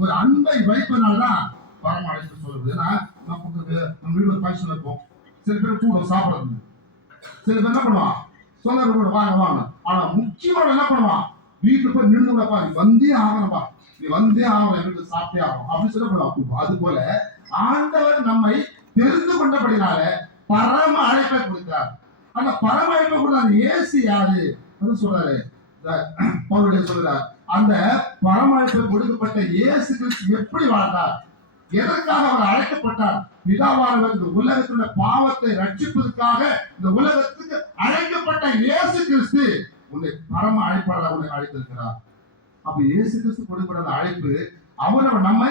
ஒரு அன்பை வைப்பதனால்தான் பரம அழைப்பு சொல்லுது. ஏன்னா நம்ம வீடு ஒரு ஃபங்க்ஷன் வைப்போம், சில பேர் கூட சாப்பிடுறது, சில பேர் என்ன பண்ணுவான் சொல்ல கூட வாங்க வாங்க. ஆனா முக்கியமான என்ன பண்ணுவான், வீட்டுக்கு போய் நின்று கூடப்பா நீ வந்தே ஆகணும்பா, நீ வந்தே ஆகணும், எனக்கு சாப்பிட்டே ஆகணும் அப்படின்னு சொல்லி பண்ணுவான். அது போல ஆண்டவர் நம்மை தெரிந்து கொண்டபடினால பரம அழைப்பை கொடுத்தார். அந்த பரம அழைப்பை கொடுத்த இயேசு யாரு அது சொல்றாரு பவுலுடைய சொல்றார். அந்த பரம அழைப்பை கொடுக்கப்பட்ட இயேசு கிறிஸ்து எப்படி வாழ்ந்தார், எதற்காக அவர் அழைக்கப்பட்டார்? பிதாவானவர் இந்த உலகத்துல பாவத்தை ரட்சிப்பதற்காக இந்த உலகத்துக்கு அழைக்கப்பட்ட இயேசு கிறிஸ்து உன்னை பரம அழைப்பாளர் உன்னை அழைத்திருக்கிறார். அப்ப இயேசு கிறிஸ்து கொடுக்கப்பட்ட அழைப்பு அவர் நம்மை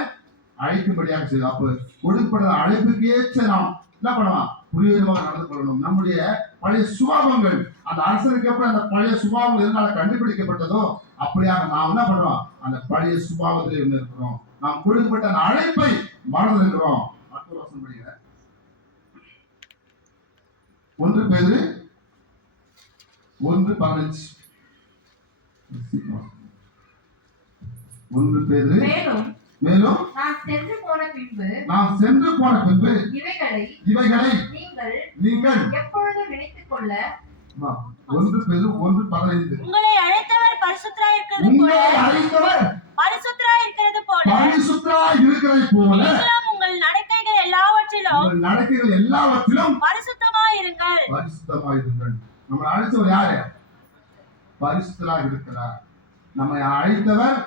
அழைக்கும்படியாக செய்தார். அப்ப கொடுக்கப்பட்ட அழைப்புக்கு ஏற்ற நாம் என்ன பண்ணலாம், புரியுதமாக நடந்து கொள்ளணும். நம்முடைய பழைய சுபாவங்கள், அந்த அரசனுக்கு அப்புறம் அந்த பழைய சுபாவங்கள் எதனால கண்டுபிடிக்கப்பட்டதோ அப்படியாக நாம் என்ன பண்றோம், அந்த பழைய சுபாவத்தில் இருக்கிறோம். நாம் கொடுக்கப்பட்ட அந்த அழைப்பை மறந்துகிறோம். அடுத்த வசனம் படிங்க. 1 பேதுரு 1:15. 1 பேதுரு மேலும் நான் சென்று போன பின்பு இவைகளை நீங்கள் எப்பொழுது நினைத்துக் கொள்ள. 1 பேதுரு 1:15. உங்களை அழைத்தவர் பரிசுத்தராய் இருக்கிறது போல உங்கள் நடக்கைகள் எல்லாவற்றிலும் பரிசுத்தமாய் இருங்கள். நம்மை அழைத்தவர் யாரு? பரிசுத்தராய் இருக்கிறார். நம்மை அழைத்தவர்,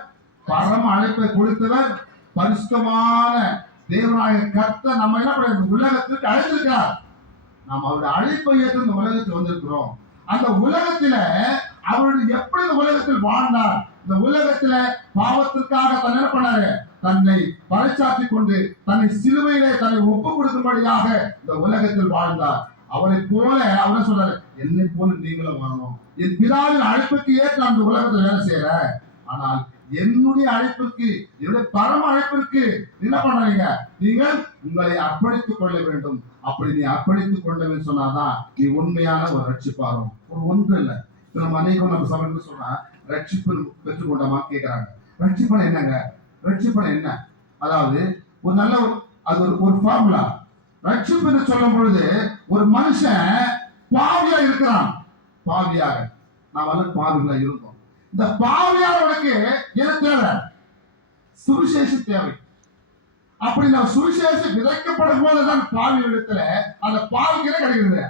பரம அழைப்பை கொடுத்தவர், பரிசுத்தமான தேவனாய கர்த்தர் நம்ம என்ன பண்ண உலகத்துக்கு அழைத்திருக்கிறார். நாம் அவருடைய அழைப்பை ஏற்று இந்த உலகத்தில் வந்திருக்கிறோம். அந்த உலகத்தில அவருடைய எப்படி இந்த உலகத்தில் வாழ்ந்தார், இந்த உலகத்தில பாவத்திற்காக தன்னை என்ன பண்ணாரு, தன்னை பறைசாற்றி கொண்டு தன்னை சிலுவையிலே தன்னை ஒப்பு கொடுக்கும்படியாக இந்த உலகத்தில் வாழ்ந்தார். அவரை போல அவரை சொல்றாரு, என்னை போல நீங்களும் வரணும். என் பிதாவின் அழைப்புக்கு ஏற்ற அந்த உலகத்தில் வேலை செய்யற, ஆனால் என்னுடைய அழைப்புக்கு, என்னுடைய பரம அழைப்பிற்கு என்ன பண்றீங்க, நீங்கள் உங்களை அர்ப்பணித்துக் கொள்ள வேண்டும். அப்படி நீ அர்ப்பணித்துக் கொண்டவன் சொன்னாதான் நீ உண்மையான ஒரு ரட்சிப்பாகும். ஒரு ஒன்று இல்லை, நம்ம அநேகம் நம்ம சபைன்னு சொன்னா ரட்சிப்பு பெற்றுக்கொண்டோமா கேட்கிறாங்க. ரட்சிப்பனை என்னங்க, ரட்சிப்பனை என்ன? அதாவது ஒரு நல்ல அது ஒரு ஃபார்முலா. ரட்சிப்பு சொல்லும் பொழுது ஒரு மனுஷன் பாவியா இருக்கிறான், பாவியாக நாம் எல்லாம் பாவிகளா இருந்தோம். இந்த பாவியானவனுக்கு என்ன தேவை? சுவிசேஷம் தேவை. அப்படி நான் சுவிசேஷம் விதைக்கப்படும் போதுதான் பாவி இடத்துல அந்த பாவிக்கு கிடைக்கிறது,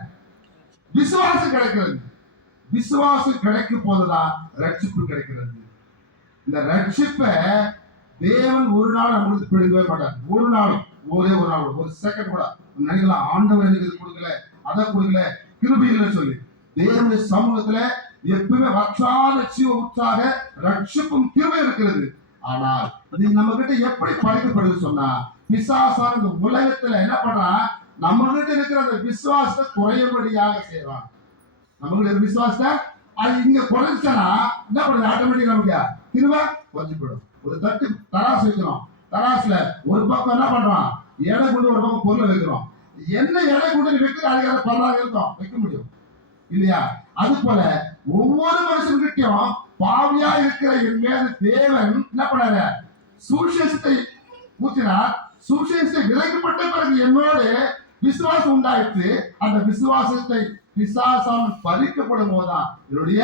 விசுவாசம் கிடைக்கிறது. விசுவாசம் கிடைக்கும் போதுதான் ரட்சிப்பு கிடைக்கிறது. இந்த ரட்சிப்பை தேவன் ஒரு நாள் நம்மளுக்கு பிடிக்கவே மாட்டார். ஒரு நாள், ஒரே ஒரு நாள், ஒரு செகண்ட் கூட நினைக்கலாம் ஆண்டவர் எனக்கு இது கொடுக்கல, அதை கொடுக்கல, கிருபையில் சொல்லி தேவனுடைய சமூகத்துல எப்பவுமே வற்றாத ஜீவ உற்சாக ரட்சிப்பும் கிருபை இருக்கிறது. ஆனால் இது நம்ம கிட்ட எப்படி படைக்கப்படுது சொன்னா, பிசாசான இந்த உலகத்துல என்ன பண்றா, நம்ம கிட்ட இருக்கிற அந்த விசுவாசத்தை குறையும்படியாக செய்யறான். நம்ம கிட்ட விசுவாசத்தை அது இங்க குறைஞ்சுனா என்ன பண்ணுது, ஆட்டோமேட்டிக் நமக்கு கிருபை குறைஞ்சு போயிடும். ஒரு தட்டு தராசு வைக்கிறோம், தராசுல ஒரு பக்கம் என்ன பண்றான், எடை கொண்டு ஒரு பக்கம் பொருளை வைக்கிறோம். என்ன எடை கொண்டு வைக்கிற அதுக்காக பரவாயில்ல இருக்கும், வைக்க முடியும் இல்லையா? அது போல ஒவ்வொரு மனுஷன்கிட்டையும் பாவியா இருக்கிற என் மேல தேவன் என்ன பண்ணாரு, சுவிசேஷத்தை ஊற்றினார். சுவிசேஷத்தை விதைக்கப்பட்ட பிறகு என்னோடு விசுவாசம் உண்டாயிற்று. அந்த விசுவாசத்தை பிசாசால் பறிக்கப்படும் போதுதான் என்னுடைய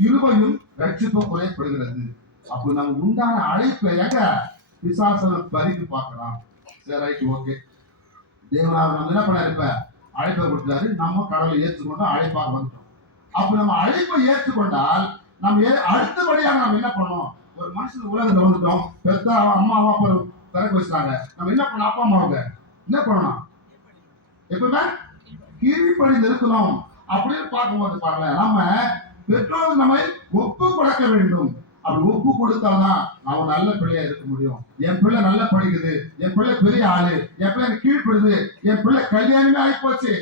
கிருபையும் ரட்சிப்பும் குறையப்படுகிறது. அப்போ நமக்கு உண்டான அழைப்பை எங்க பிசாசனை பறித்து பார்க்கலாம். சரி, ரைட், ஓகே. தேவனாக நம்ம என்ன பண்ண இருப்ப அழைப்பை கொடுத்தாரு, நம்ம கடவுளை ஏற்றுக்கொண்டோம், அழைப்பாக வந்துட்டோம். அப்ப நம்ம அழைப்பை ஏற்றுக்கொண்டால் நம்ம அடுத்தபடியாக நம்ம என்ன பண்ணோம், ஒரு மனுஷன் உலகத்துல வந்துட்டோம், பெத்த அம்மா அப்பா பிறகு வச்சுட்டாங்க, நம்ம என்ன பண்ணோம், அப்பா அம்மாவுக்கு என்ன பண்ணணும், எப்பவுமே கீழ்ப்படிந்து இருக்கணும். அப்படின்னு பார்க்கும்போது பாருங்களேன், நம்ம பெற்றோர் நம்மை ஒப்பு கொடுக்க வேண்டும். அப்படி ஒப்பு கொடுத்தாதான் நம்ம நல்ல பிள்ளையா இருக்க முடியும். என் பிள்ளை நல்லா படிக்குது, என் பிள்ளை பெரிய ஆளு, என் பிள்ளை கீழ்ப்படுது, என் பிள்ளை கல்யாணமே ஆகிப்போச்சு,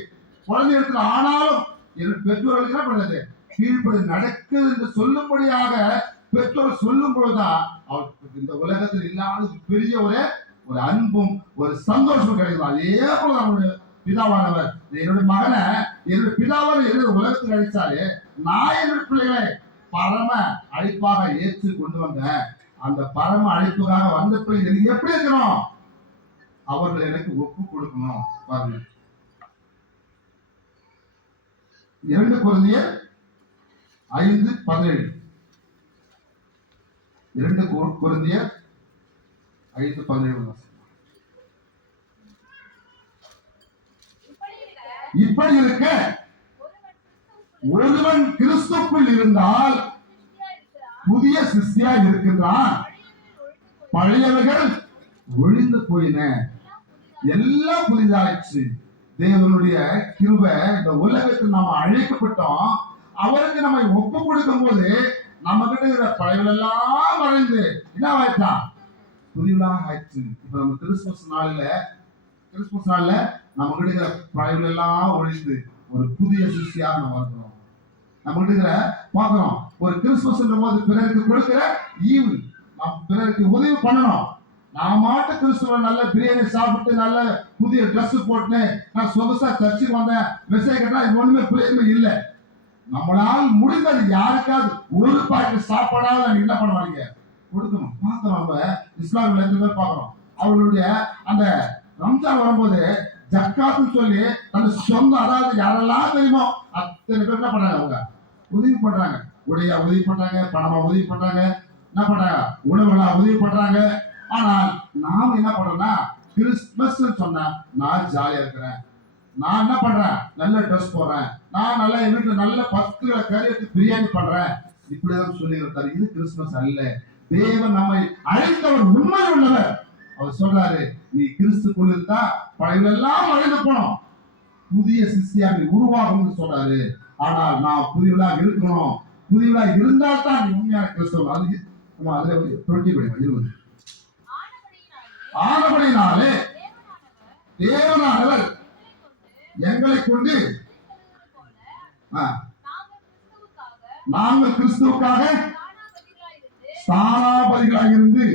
குழந்தை இடத்துல ஆனாலும் என் பெற்றோர்களுக்கு என்ன பண்ணுறது, கீழ்ப்படி நடக்குது என்று சொல்லும்படியாக பெற்றோர் சொல்லும் பொழுதுதான் அவருக்கு இந்த உலகத்தில் இல்லாத பெரிய ஒரு அன்பும் ஒரு சந்தோஷமும் கிடைக்கும். அதே போல நம்முடைய பிதாவானவர் என்னுடைய மகனை என்னுடைய பிதாவான என்னுடைய உலகத்தில் அழைச்சாலே நான் என்னுடைய பிள்ளைகளை பரம அழைப்பாக ஏற்று கொண்டு வந்தேன். அந்த பரம அழைப்புக்காக வந்த பிறகு நீங்க எப்படி இருக்கணும்? அவர்கள் எனக்கு ஒப்பு கொடுக்கணும். பாருங்க, 2 கொரிந்தியர் 5:17. 2 கொரிந்தியர் 5:17. இப்படி இருக்க ஒருவன் கிறிஸ்துக்குள் இருந்தால் புதிய சிருஷ்டியா இருக்கின்றான், பழையவைகள் ஒழிந்து போயின, எல்லாம் புதிதாயிடுச்சு. தேவனுடைய கிருபை, இந்த உலகத்தில் நாம அழைக்கப்பட்டோம். அவருக்கு நம்ம ஒப்பு கொடுக்கும் போது நம்ம கிட்ட இருக்கிற பழையவள் எல்லாம் மறைந்து என்ன ஆயிடுச்சா? புதியவளாக ஆயிடுச்சு. இப்ப நம்ம கிறிஸ்துமஸ் நாள்ல நம்ம கிட்ட இருக்கிற பழையவள் எல்லாம் ஒழிந்து ஒரு புதிய சிருஷ்டியாக நம்ம இருக்கிறோம். நம்ம கிட்ட இருக்கிற பார்க்கிறோம். ஒரு கிறிஸ்துமஸ் போது பிறருக்கு கொடுக்கிற ஈவு, நாம் பிறருக்கு உதவி பண்ணணும். நான் மாட்டு கிறிஸ்துவ நல்ல பிரியாணி சாப்பிட்டு நல்ல புதிய ட்ரெஸ் போட்டு நான் சொகுசா சர்ச்சுக்கு வந்தேன், மெசேஜ் கேட்டா இது ஒண்ணுமே பிரயோஜனமே இல்லை. நம்மளால் முடிந்தது யாருக்காவது ஒரு பாக்கெட் சாப்பாடாவது என்ன பண்ணுவாங்க? கொடுக்கணும். பார்க்கிறோம். நம்ம இஸ்லாமில் 2 பேர் பார்க்கிறோம். அவர்களுடைய அந்த ரம்ஜான் வரும்போது ஜக்காத்துன்னு சொல்லி அந்த சொந்த, அதாவது யாரெல்லாம் தெரியுமோ அத்தனை பேர் என்ன பண்றாங்க? அவங்க உதவி பண்றாங்க. உடையா உதவி பண்றாங்க, பணமா உதவி பண்றாங்க, என்ன பண்றாங்க? உணவுகளா உதவி பண்றாங்க. ஆனால் நாம என்ன பண்றோம்னா, கிறிஸ்துமஸ் சொன்னா நான் ஜாலியா இருக்கிறேன், நான் என்ன பண்றேன்? நல்ல ட்ரெஸ் போடுறேன், நான் நல்லா என் வீட்டுல நல்ல 10 கறி எடுத்து பிரியாணி பண்றேன், இப்படிதான் சொல்லி இருக்காரு. இது கிறிஸ்துமஸ் அல்ல. தேவன் நம்மை அழைத்தவர் உண்மை உள்ளவர். அவர் சொல்றாரு, நீ கிறிஸ்துக்குள் இருந்தா பழையெல்லாம் அழைந்து போனோம், புதிய சிருஷ்டியா நீ உருவாகும் சொல்றாரு. ஆனால் நான் புதியவளாக இருக்கணும். புதியவளாக இருந்தால் தான் நீ உண்மையான கிறிஸ்தவன். அது அதுல 20 ஆனபடினாலே தேவனானவர் எங்களை கொண்டு நாங்கள் கிறிஸ்துவுக்காக ஸ்தானாபதிகளாக இருந்து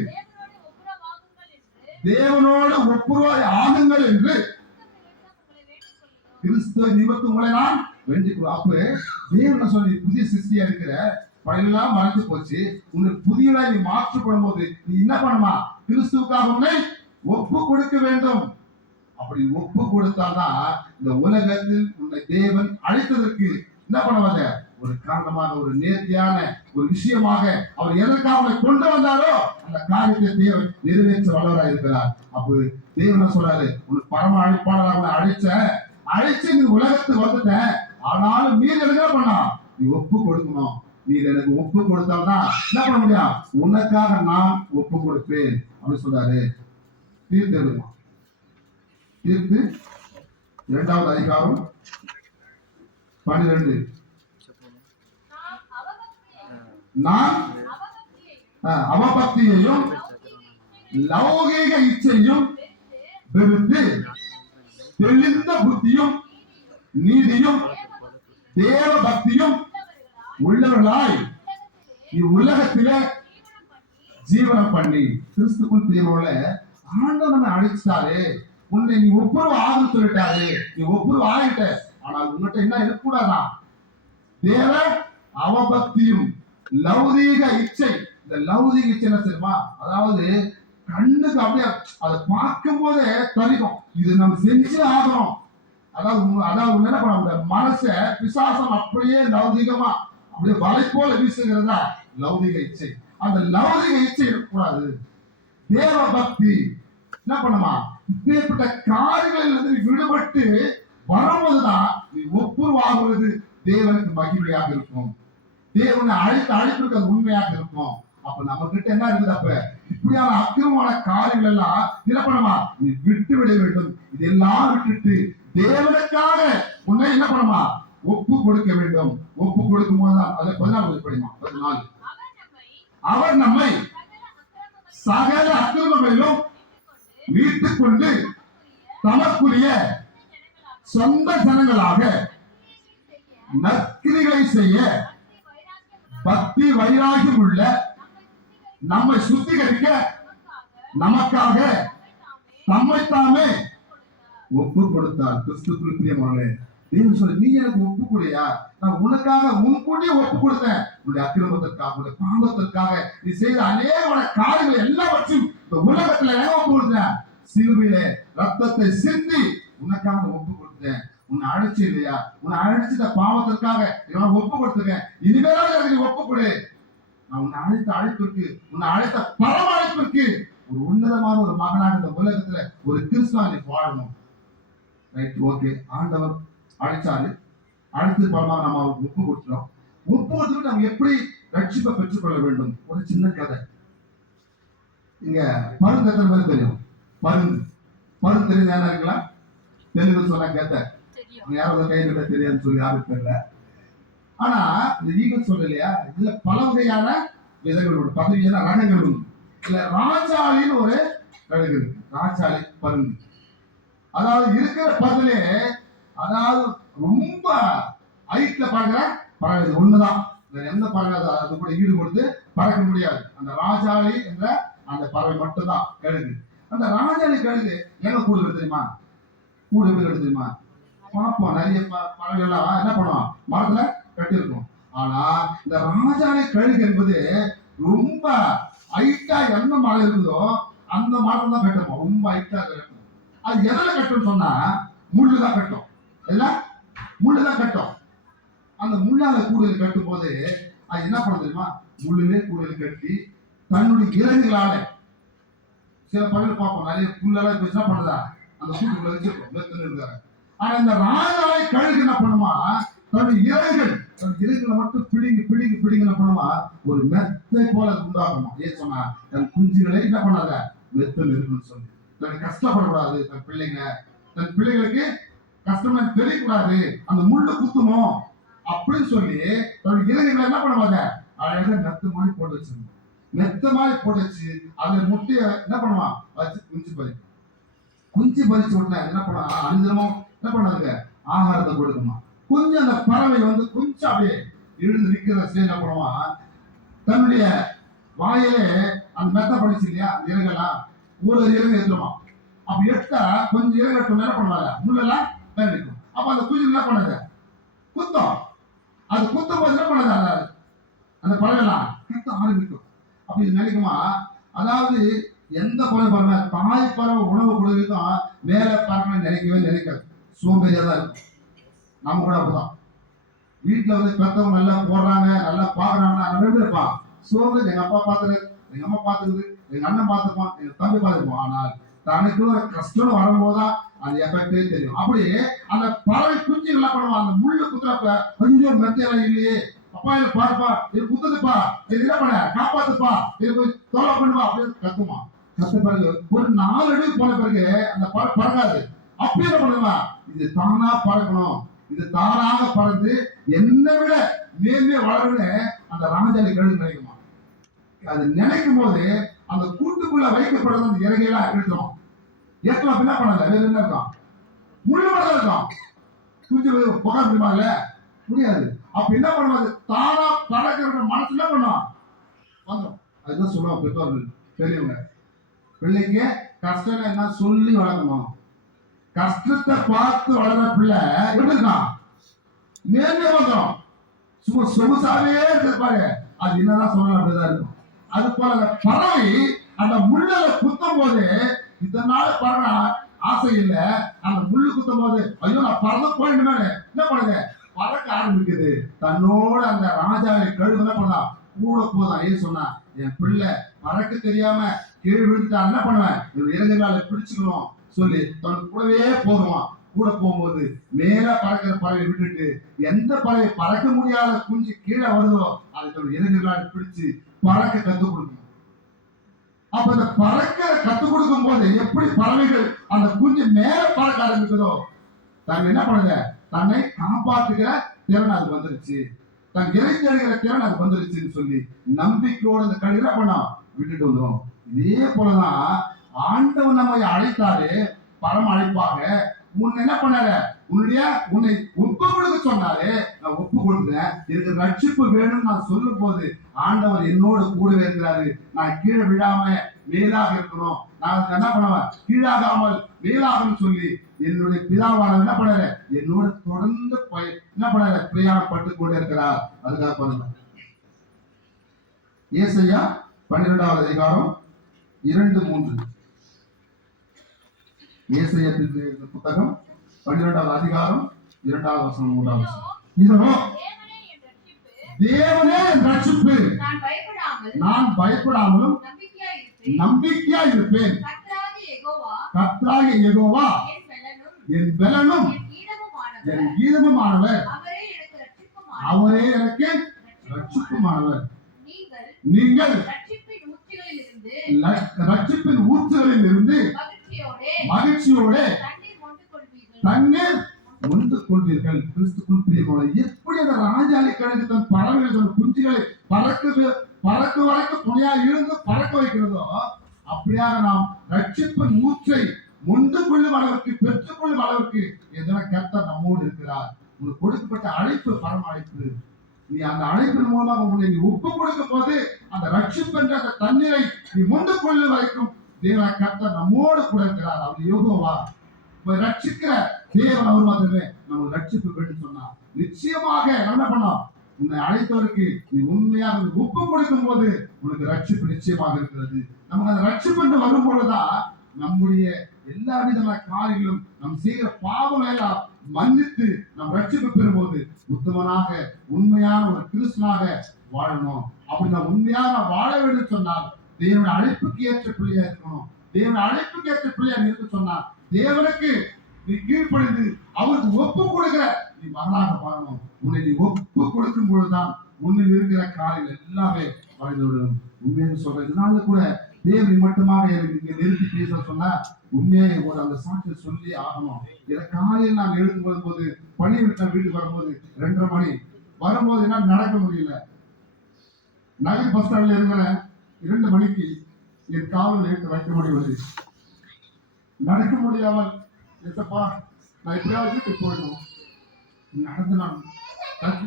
தேவனோடு ஒப்புரவாய் ஆகுங்கள் என்று கிறிஸ்துவ நிமித்தம் உங்களை நான் வேண்டிக். அப்ப தேவன் சொல்லி புதிய சிருஷ்டியா இருக்கிற பழையெல்லாம் மறைந்து போச்சு, உங்களுக்கு புதியதா நீ மாற்றப்படும் போது நீ என்ன பண்ணுமா? கிறிஸ்துவுக்காக உன்னை ஒப்பு கொடுக்க வேண்டும். அப்படி ஒப்பு கொடுத்தாதான் இந்த உலகத்தில் உன்னை தேவன் அழைத்ததற்கு என்ன பண்ணுவாங்க? ஒரு காரணமாக, ஒரு நேர்த்தியான ஒரு விஷயமாக அவர் எதற்காக அவனை கொண்டு வந்தாரோ அந்த காரியத்தை தேவன் நிறைவேற்ற வல்லவராக இருக்கிறார். அப்போ தேவன் சொல்றாரு, உனக்கு பரம அழைப்பாளராக அழைச்சு நீ உலகத்துக்கு வந்துட்டேன், ஆனாலும் நீ என்ன பண்ணா? நீ ஒப்பு கொடுக்கணும். நீ எனக்கு ஒப்பு கொடுத்தால்தான் என்ன பண்ண முடியும்? உனக்காக நான் ஒப்பு கொடுப்பேன் அப்படின்னு சொல்றாரு. தீர்த்து எழுதுமா? தீர்த்து 2வது அதிகாரம் 12. நான் அவபக்தியையும் லௌகீக இச்சையும் வெறுத்து தெளிந்த புத்தியும் நீதியும் தேவ பக்தியும் உள்ளவர்களாய் இவ்வுலகத்திலே ஜீவனம் பண்ணி. கிறிஸ்துக்குள் பிரியமான ஆண்டவர் நம்மை அழைச்சிட்டாரு. உன்னை நீ ஒப்புரவு ஆகுன்னு சொல்லிட்டாரு. நீ ஒப்புரவு ஆகிட்ட, ஆனால் உங்ககிட்ட என்ன இருக்கக்கூடாதான்? தேவ அவபக்தியும் லௌதீக இச்சை. இந்த லௌதீக இச்சை என்ன தெரியுமா? அதாவது கண்ணுக்கு அப்படியே அதை பார்க்கும் போதே தரிக்கும், இது நம்ம செஞ்சு ஆகணும். அதாவது என்ன பண்ண மனச பிசாசம் அப்படியே லௌதீகமா அப்படியே வலை போல வீசுகிறதா லௌதீக இச்சை. அந்த லௌதீக இச்சை இருக்கக்கூடாது. தேவ பக்தி என்ன பண்ணுமா? இப்பேற்பட்ட காரியங்களில் விடுபட்டு வரும்போதுதான் நீ ஒப்புரவாகிறது தேவனுக்கு மகிமையாக இருக்கும். தேவனை அழைப்பிற்கு அது உண்மையாக இருக்கும். அப்ப நம்ம கிட்ட என்ன இருக்குது? அப்ப இப்படியான அக்கிரமான காரியங்கள் எல்லாம் என்ன பண்ணுமா? நீ விட்டு விட வேண்டும். இதெல்லாம் விட்டுட்டு தேவனுக்காக உன்னை என்ன பண்ணுமா? ஒப்பு கொடுக்க வேண்டும். ஒப்பு கொடுக்கும் போதுதான் அதை 14 படிமா 14. அவர் நம்மை சகல அக்கிரமங்களிலும் மீட்டுக் கொண்டு தமக்குரிய சொந்த ஜனங்களாக நற்கிரிகளை செய்ய பக்தி வைராகியம் உள்ள நம்மை சுத்திகரிக்க நமக்காக தம்மைத்தாமே ஒப்பு கொடுத்தார். கிறிஸ்துக்குள் பிரியமானவர்களே, தேவன் சொல்லி, நீ எனக்கு ஒப்பு கொடையா, நான் உனக்காக முன்கூட்டியே ஒப்பு கொடுத்தேன். உன்னுடைய அக்கிரமத்திற்காக, உன்னுடைய பாவத்திற்காக நீ செய்த அநேக காரியங்கள் எல்லாவற்றையும் இந்த உலகத்துல என்ன ஒப்பு கொடுத்தேன்? சிலுவையிலே ரத்தத்தை சிந்தி உனக்காக ஒப்பு கொடுத்தேன். உன்னை அழைச்சு இல்லையா? உன்னை அழைச்சிட்ட பாவத்திற்காக நான் ஒப்பு கொடுத்துருக்கேன். இனிமேலாவது எனக்கு நீ ஒப்பு கொடு. நான் உன்னை அழைத்த அழைப்பிற்கு, உன்னை அழைத்த பரம அழைப்பிற்கு ஒரு உன்னதமான ஒரு மகனாக இந்த உலகத்துல ஒரு கிறிஸ்துவா நீ வாழணும். Right, okay. ஆண்டவர் அழைச்சாரு, அழைத்து பரமாக நம்ம அவருக்கு ஒப்பு கொடுத்துட்டோம். ஒப்பு கொடுத்துட்டு நம்ம எப்படி ரட்சிப்பை பெற்றுக்கொள்ள வேண்டும்? ஒரு சின்ன கதை. இங்க மருந்து எத்தனை பேர் தெரியும்? மருந்து தெரியுது என்ன இருக்குங்களா? தெலுங்கு சொன்னா கேட்ட யாராவது கை கிட்ட தெரியாதுன்னு சொல்லி யாருக்கு தெரியல. ஆனா இந்த ஈகல் சொல்லலையா, இதுல பல வகையான விதைகளோட பதவியான ரகங்கள் உண்டு. இதுல ராஜாளின்னு ஒரு கழுகு இருக்கு. ராஜாளி பருந்து. அதாவது இருக்கிற பதிலே, அதாவது ரொம்ப ஹைட்ல பறக்கிற பறவை ஒண்ணுதான். எந்த பறவை அது கூட ஈடு கொடுத்து பறக்க முடியாது. அந்த ராஜாளி என்ற அந்த பறவை மட்டும்தான் கழுகு. அந்த ராஜாளி கழுகு எங்க கூடு தெரியுமா? கூடு எப்படி தெரியுமா? பார்ப்போம், நிறைய பறவைகள்லாம் என்ன பண்ணுவோம், மரத்துல கட்டியிருக்கும். ஆனா இந்த ராஜாளி கழுகு என்பது ரொம்ப ஹைட்டா எந்த மரம் இருக்குதோ அந்த மரம் தான் கட்டுவோம். ரொம்ப ஹைட்டா கட்டும். அது எதில் கட்டும் சொன்னா முள்ளுதான் கட்டும். எல்லாம் முள்ளுதான் கட்டும். அந்த முள்ளால கூடுதல் கட்டும் போது அது என்ன பண்ண தெரியுமா? முள்ளுலே கூடுதல் கட்டி தன்னுடைய இறகுகளால, சில பகுதியில் பார்ப்போம் நிறைய புல்லெல்லாம் இப்ப என்ன பண்ணுதா அந்த கூட்டுக்குள்ள வச்சிருக்கோம், மெத்துன்னு இருக்காங்க. ஆனா இந்த ராஜாளி கழுகு என்ன பண்ணுமா? தன்னுடைய இறகுகளை மட்டும் பிடிங்கி என்ன பண்ணுமா? ஒரு மெத்தை போல உண்டாகணும். ஏன் சொன்னா தன் குஞ்சுகளை என்ன பண்ணாத மெத்தல் இருக்குன்னு சொல்லி கஷ்டப்படக்கூடாது. தன் பிள்ளைகளுக்கு கஷ்டமா தெரியக்கூடாது, அந்த முள்ளு குத்துமோ அப்படின்னு சொல்லி தன்னுடைய இறகுகளை என்ன பண்ணுவாங்க? அழகா மெத்த மாதிரி போட்டு வச்சிருந்தோம். மெத்த மாதிரி போட்டு வச்சு அதுல முட்டைய என்ன பண்ணுவான்? வச்சு குஞ்சு பறிச்சு உடனே என்ன பண்ண அனுதினமும் என்ன பண்ணாதுங்க? ஆகாரத்தை கொடுக்குமா. கொஞ்சம் அந்த பறவை வந்து கொஞ்சம் அப்படியே எழுந்து நிற்கிற ஸ்டேஜ் அப்புறமா தன்னுடைய வாயிலே அந்த மெத்த படிச்சு இல்லையா இறகெல்லாம் ஒரு இறகு ஏற்றுமா. அப்ப எடுத்தா கொஞ்சம் இறகு எடுத்து என்ன பண்ணுவாங்க? முள்ளெல்லாம் நிற்கும். அப்ப அந்த குஞ்சு என்ன பண்ணாது? குத்தம். அது குத்தும் போது என்ன பண்ணாது? அந்த பறவைலாம் குத்த ஆரம்பிக்கும். அப்படி நினைக்குமா? அதாவது எந்த பறவை பாருங்க, தாய் பறவை உணவு கொடுக்கும் மேல பறவை நினைக்காது. சோம்பேறியா தான் இருக்கும். நம்ம கூட அப்படிதான். வீட்டுல வந்து பெற்றவங்க நல்லா போடுறாங்க, நல்லா பாக்குறாங்கன்னா நம்ம எப்படி இருப்பான்? சோம்பேறி. எங்க அப்பா பாத்துரு, எங்க அம்மா பாத்துக்குது, எங்க அண்ணன் பாத்துப்பான், எங்க தம்பி பாத்துப்பான். ஆனால் தனக்கு ஒரு கஷ்டம் வரும்போதுதான் அது எஃபெக்டே தெரியும். அப்படி அந்த பறவை குஞ்சு என்ன பண்ணுவான்? அந்த முள்ளு குத்துறப்ப கொஞ்சம் மெத்தையெல்லாம் இல்லையே, அப்பா இதை பாருப்பா, இது குத்துதுப்பா, இது என்ன பண்ண காப்பாத்துப்பா, இது போய் தொலை பண்ணுவா அப்படின்னு கத்துமா. கத்த பிறகு ஒரு 4 அடி போன பிறகு அந்த பறக்காது. அப்படி என்ன பண்ணுவா? இது தானா பறக்கணும், இது தானாக பறந்து என்னை விட மேலே வளருன்னு அந்த ராஜாளி கழுகு நினைக்குமா. அது நினைக்கும் போது அந்த கூட்டுக்குள்ள வைக்கப்படுறது அந்த இறகையெல்லாம் எடுத்துரும். ஏற்கனவே என்ன பண்ணல, வேற என்ன இருக்கும்? முள்ளு மட்டும் இருக்கும். குஞ்சு புகை முடியுமாங்கல்ல? முடியாது. அப்ப என்ன பண்ணுவாது? தானா பறக்கிற மனசு என்ன பண்ணும்? வந்துடும். அதுதான் சொல்லுவாங்க பெற்றோர்கள், பெரியவங்க. பிள்ளைக்கு கஷ்டம் என்ன சொல்லி வளர்க்கணும். கஷ்டத்தை பார்த்து வளர்ற பிள்ளை எப்படி இருக்கான்? மேலே வந்துடும். சும்மா சொகுசாவே இருப்பாரு. அது என்னதான் சொல்லணும், அப்படிதான் இருக்கும். அது போல அந்த பறவை அந்த முள்ளல குத்தும் போது இதனால பறவை ஆசை இல்லை. அந்த முள்ளு குத்தும் போது ஐயோ நான் பறந்து போயிடுமே என்ன பண்ணுது? பறக்க ஆரம்பிக்குது. தன்னோட அந்த ராஜாவை கழுகு என்ன பண்ணா? கூட போதான். ஏன் சொன்னா, என் பிள்ளை பறக்க தெரியாம கீழே விழுந்துட்டா என்ன பண்ணுவேன்? இறங்குனால பிடிச்சுக்கணும் சொல்லி தன் கூடவே போடுவான். கூட போகும்போது மேல பறக்கிற பறவை விட்டுட்டு எந்த பறவை பறக்க முடியாத குஞ்சு கீழே வருதோ அதை தன் இறங்குனால பிடிச்சு பறக்க கத்துக் கொடுக்கணும். அப்ப இந்த பறக்க கத்துக் கொடுக்கும் போது எப்படி பறவைகள் அந்த குஞ்சு மேல பறக்க ஆரம்பிக்குதோ தன் என்ன பண்ணுது? தன்னை காப்பாற்றுகிற திறன் அது வந்துருச்சு, தன் இறைச்சி அடைகிற திறன் அது வந்துருச்சுன்னு சொல்லி நம்பிக்கையோட இந்த கழுகு பண்ணா விட்டுட்டு வந்துடும். இதே போலதான் ஆண்டவன் நம்மை அழைத்தாரு பரம அழைப்பாக. உன்னை என்ன பண்ணாரு? உன்னை ஒப்பு கொடுக்க சொன்னாரு. நான் ஒப்பு கொடுத்தேன். எனக்கு ரட்சிப்பு வேணும்னு நான் சொல்லும் போது ஆண்டவர் என்னோட கூடவே இருக்கிறாரு. நான் கீழே விழாம மேலாக இருக்கணும், நான் என்ன பண்ணுவேன்? கீழாகாமல் மேலாகன்னு சொல்லி என்னுடைய பிதாவானவர் என்ன பண்ணாரு? என்னோட தொடர்ந்து என்ன பண்ணாரு? பிரயாணப்பட்டு கொண்டே இருக்கிறார். அதுக்காக பண்ணுங்க ஏசாயா 12வது அதிகாரம் 2-3. ஏசாயா புத்தகம் 12வது அதிகாரம் 2வது வசனம் 3வது வசனம். இதோ தேவனே என் ரட்சிப்பு, நான் பயப்படாமலும் நம்பிக்கையாய் இருப்பேன். கர்த்தராகிய யெகோவா என் பெலனும் என் கீதமுமானவர், அவரே எனக்கு ரட்சிப்புமானவர். நீங்கள் ரட்சிப்பின் ஊற்றுகளில் இருந்து மகிழ்ச்சியோட தண்ணீர் மொண்டு கொள்வீர்கள். கிறிஸ்துக்குள் பிரியமானவர்களே, எப்படி அந்த ராஜாளி கழுகு தன் பறவைகள் தன் குஞ்சுகளை பறக்கு வரைக்கும் துணையாக இருந்து பறக்க வைக்கிறதோ, அப்படியாக நாம் ரட்சிப்பின் ஊற்றை மொண்டு கொள்ளும் அளவிற்கு, பெற்றுக் கொள்ளும் அளவிற்கு எதனா கர்த்தர் நம்மோடு இருக்கிறார். உனக்கு கொடுக்கப்பட்ட அழைப்பு பரம அழைப்பு. நீ அந்த அழைப்பின் மூலமாக உன்னை நீ ஒப்பு கொடுக்கும் போது அந்த ரட்சிப்பு என்ற அந்த தண்ணீரை நீ மொண்டு கொள்ளும் வரைக்கும் தேவ கர்த்தர் நம்மோடு கூட இருக்கிறார். அவர் யோகோவா ரட்சிக்கிற தேவன், அவர் மாத்திரமே நமக்கு ரட்சிப்பு பெற்று சொன்னார். நிச்சயமாக என்ன பண்ணோம், உன்னை அழைத்தவருக்கு நீ உண்மையாக ஒப்பு கொடுக்கும் போது உனக்கு ரட்சிப்பு நிச்சயமாக இருக்கிறது. நமக்கு அந்த ரட்சிப்பு என்று வரும்பொழுதுதான் நம்முடைய எல்லா விதமான காரியங்களும் நம் செய்கிற பாவம் எல்லாம் மன்னித்து நம் ரட்சிப்பு பெறும்போது உத்தமனாக உண்மையான ஒரு கிறிஸ்தனாக வாழணும். அப்படி நான் உண்மையாக வாழ வேண்டும் சொன்னால் தேவனுடைய அழைப்புக்கு ஏற்ற பிள்ளையா இருக்கணும். தேவனுடைய அழைப்புக்கு ஏற்ற பிள்ளையா இருக்க சொன்னால் தேவனுக்கு நீ கீழ்ப்படிந்து அவருக்கு ஒப்பு கொடுக்கிற நீ மகனாக வாழணும். உன்னை நீ ஒப்பு கொடுக்கும் பொழுதுதான் உன்னில் இருக்கிற காரியங்கள் எல்லாமே வாழ்ந்துவிடும். உண்மையாக சொல்றேன், இதனால கூட தேவன் மட்டுமாக எனக்கு இங்க நிறுத்தி பேச சொன்னா உண்மையை ஒரு அந்த சாட்சியை சொல்லி ஆகணும். இதை காலையில் நான் எழுந்து வரும்போது பணி விட்ட வீட்டுக்கு வரும்போது 2:30 மணி வரும்போது என்ன நடக்க முடியல. நகர் பஸ் ஸ்டாண்ட்ல இருக்கிற 2 மணிக்கு என் காவல் எடுத்து வைக்க முடியவில்லை. நடக்க முடியாமல் எத்தப்பா நான் எப்படியாவது வீட்டுக்கு போயிடணும். நடந்து நான் தட்டி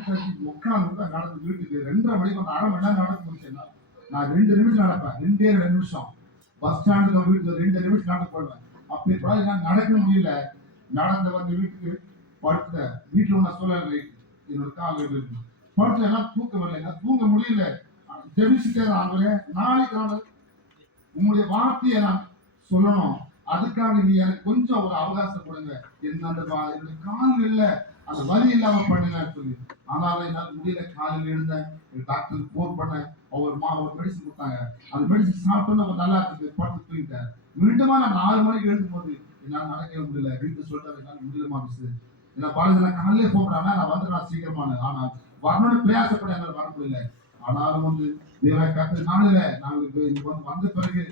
உட்காந்து நடந்து வீட்டுக்கு 2:30 மணிக்கு வந்து 1/2 மணி நேரம் நடக்க முடிச்சேன்னா நான் 2 நிமிஷம் நடப்பேன். 2 நிமிஷம் பஸ் ஸ்டாண்டுக்கு வீட்டுக்கு 2 நிமிஷம் நடந்து போயிடுவேன். அப்படி கூட நான் நடக்க முடியல. நடந்து வந்து வீட்டுக்கு படுத்த வீட்டுல ஒண்ணு சொல்லலை, என்னோட கால் இருக்கு படுத்து எல்லாம் தூக்க வரல, தூங்க முடியல. ஜெபிச்சுட்டே ஆகல. நாளைக்கு நான் உங்களுடைய வார்த்தையை நான் சொல்லணும், அதுக்காக நீ எனக்கு கொஞ்சம் ஒரு அவகாசம் கொடுங்க. என்ன அந்த என்னுடைய கால் இல்லை, அந்த வலி இல்லாம பண்ணுங்க சொல்லி. ஆனாலும் என்னால் முடியல. காலையில் எழுந்தேன், டாக்டருக்கு போன் பண்ணேன். ஒரு மெடிசன் கொடுத்தாங்க. அந்த மெடிசன் சாப்பிட்டோன்னு அவர் நல்லா இருக்குது, படுத்து தூங்கிட்டேன். மீண்டுமா நான் 4 மணிக்கு எழுதும் போது என்னால் நடக்கவே முடியல. வீட்டு சொல்லிட்டு என்னால் முடியலமா மிஸ், என்ன பாருங்க நான் காலையிலே போகிறானா நான் வந்து நான் சீக்கிரமான, ஆனால் வரணும்னு பிரயாசப்பட என்னால் வர முடியல. ஆனாலும் வந்து தேவனை கற்று நாளில நாங்கள் இங்க வந்த பிறகு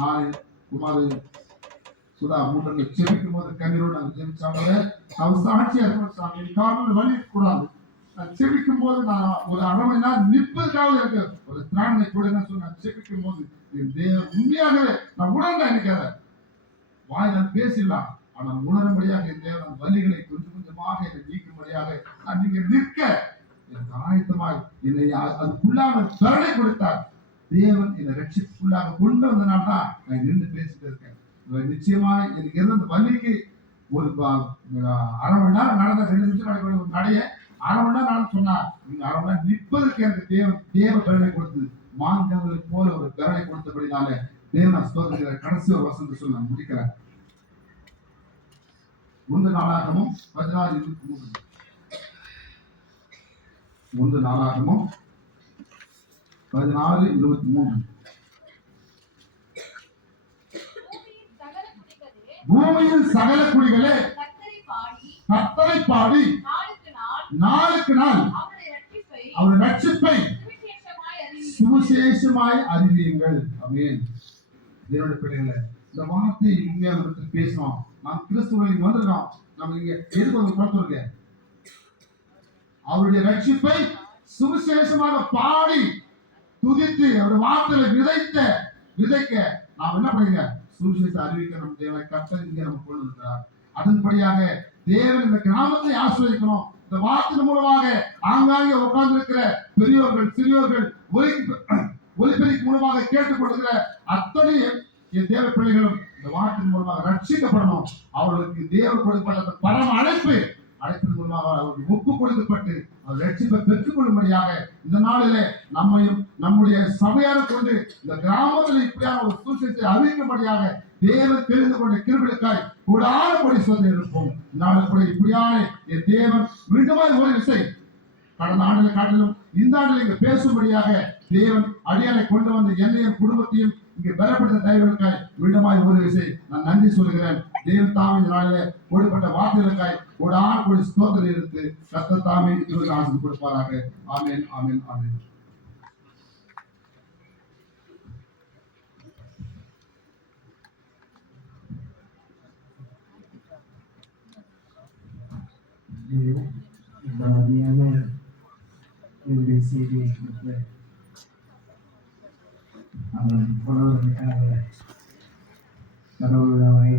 நான் குமார் சுதா மூட்டை செபிக்கும் போது கண்ணீரோடு நாங்கள் ஜெபிச்சாங்க. அவர் சாட்சியா இருக்கணும் சாமி, காரணம் வழி கூடாது. நான் செபிக்கும் போது நான் ஒரு 1/2 மணி நேரம் நிற்பதுக்காக இருக்கு ஒரு திராணனை கொடுங்க சொல்லி நான் செபிக்கும் போது என் தேவன் உண்மையாகவே நான் உணர்ந்தேன். நினைக்காத வாய் நான் பேசிடலாம், ஆனால் உணரும்படியாக என் தேவன் வலிகளை கொஞ்சம் கொஞ்சமாக என்னை நீக்கும்படியாக நான் நீங்க நிற்க எனக்கு ஆயத்தமாய் என்னை அதுக்குள்ளாக கருணை கொடுத்தார். தேவன் என்னை ரட்சிப்புள்ளாக கொண்டு வந்தனால்தான் நான் நின்று பேசிட்டு இருக்கேன். நிச்சயமாக எனக்கு இருந்த அந்த வலிக்கு ஒரு 1/2 மணி நேரம் நடந்த 2 நிமிஷம் நடக்க ஒரு நடைய 1/2 மணி நேரம் நடந்து சொன்னா நீங்க 1/2 மணி நேரம் நிற்பதற்கு எனக்கு தேவ கருணை கொடுத்து மாந்தவர்களுக்கு போல ஒரு கருணை கொடுத்தபடினால தேவன் ஸ்தோத்திரிக்கிற கடைசி ஒரு வசனத்தை சொல்லி நான் முடிக்கிறேன். 1 நாளாகமும் 16:23 1 நாளாகமும் 16:23 பூமியின் சகல குடிகளே கர்த்தரை பாடி நாளுக்கு நாள் அவருடைய ரட்சிப்பை சுவிசேஷமாய் அறிவியுங்கள். ஆமென். தேவனுடைய பிள்ளைகளே, இந்த வார்த்தை உண்மையாக பேசணும். நாம் கிறிஸ்துவின் வந்திருக்கோம். நம்ம இங்க எதுக்கு வந்து கொடுத்துருக்க அவருடைய ரட்சிப்பை சுவிசேஷமாக பாடி துதித்து அவருடைய வார்த்தையை விதைக்க நாம் என்ன பண்ணுங்க, சுவிசேஷத்தை அறிவிக்க நம்ம தேவனை கர்த்தர் இங்கே நம்ம கொண்டு இருக்கிறார். அதன்படியாக தேவன் இந்த கிராமத்தை ஆசீர்வதிக்கணும். இந்த வார்த்தையின் மூலமாக ஆங்காங்கே உட்கார்ந்து இருக்கிற பெரியோர்கள் சிறியோர்கள் ஒலிபெருக்கி மூலமாக கேட்டுக் கொடுக்கிற அத்தனை என் தேவ பிள்ளைகளும் இந்த வார்த்தையின் மூலமாக ரட்சிக்கப்படணும். அவர்களுக்கு தேவ கொடுக்கப்பட்ட பரம அழைப்பு அழைப்பதன் மூலமாக அவருக்கு ஒப்பு கொடுக்கப்பட்டு அவர் ரட்சிப்பை பெற்றுக்கொள்ளும்படியாக இந்த நாளிலே நம்மையும் நம்முடைய சபையார் கொண்டு இந்த கிராமத்தில் இப்படியான ஒரு சூழ்ச்சியை அறிவிக்கும்படியாக தேவன் தெரிந்து கொண்ட கிருபைக்காய் கூடான கொடி சொல்லி இருப்போம். நாள் கூட இப்படியான என் தேவன் மீண்டுமாய் ஒரு விசை கடந்த ஆண்டில காட்டிலும் இந்த ஆண்டில் இங்கு பேசும்படியாக தேவன் அடியானை கொண்டு வந்த என்னையும் குடும்பத்தையும் இங்கு பெறப்பட்ட தயவுகளுக்காய் மீண்டுமாய் ஒரு விசை நான் நன்றி சொல்கிறேன். தேவன் தாமே இந்த நாளிலே கொடுக்கப்பட்ட வார்த்தைகளுக்காய் கூடான கொடி ஸ்தோத்திரம் இருந்து கர்த்தர் தாமே இவருக்கு ஆசீர்வாதம் கொடுப்பாராக. ஆமென், ஆமென், ஆமென். இந்த அருமையான என்னுடைய செய்தியை கொடுத்த அவன் கடவுளுக்காக கடவுள் அவரை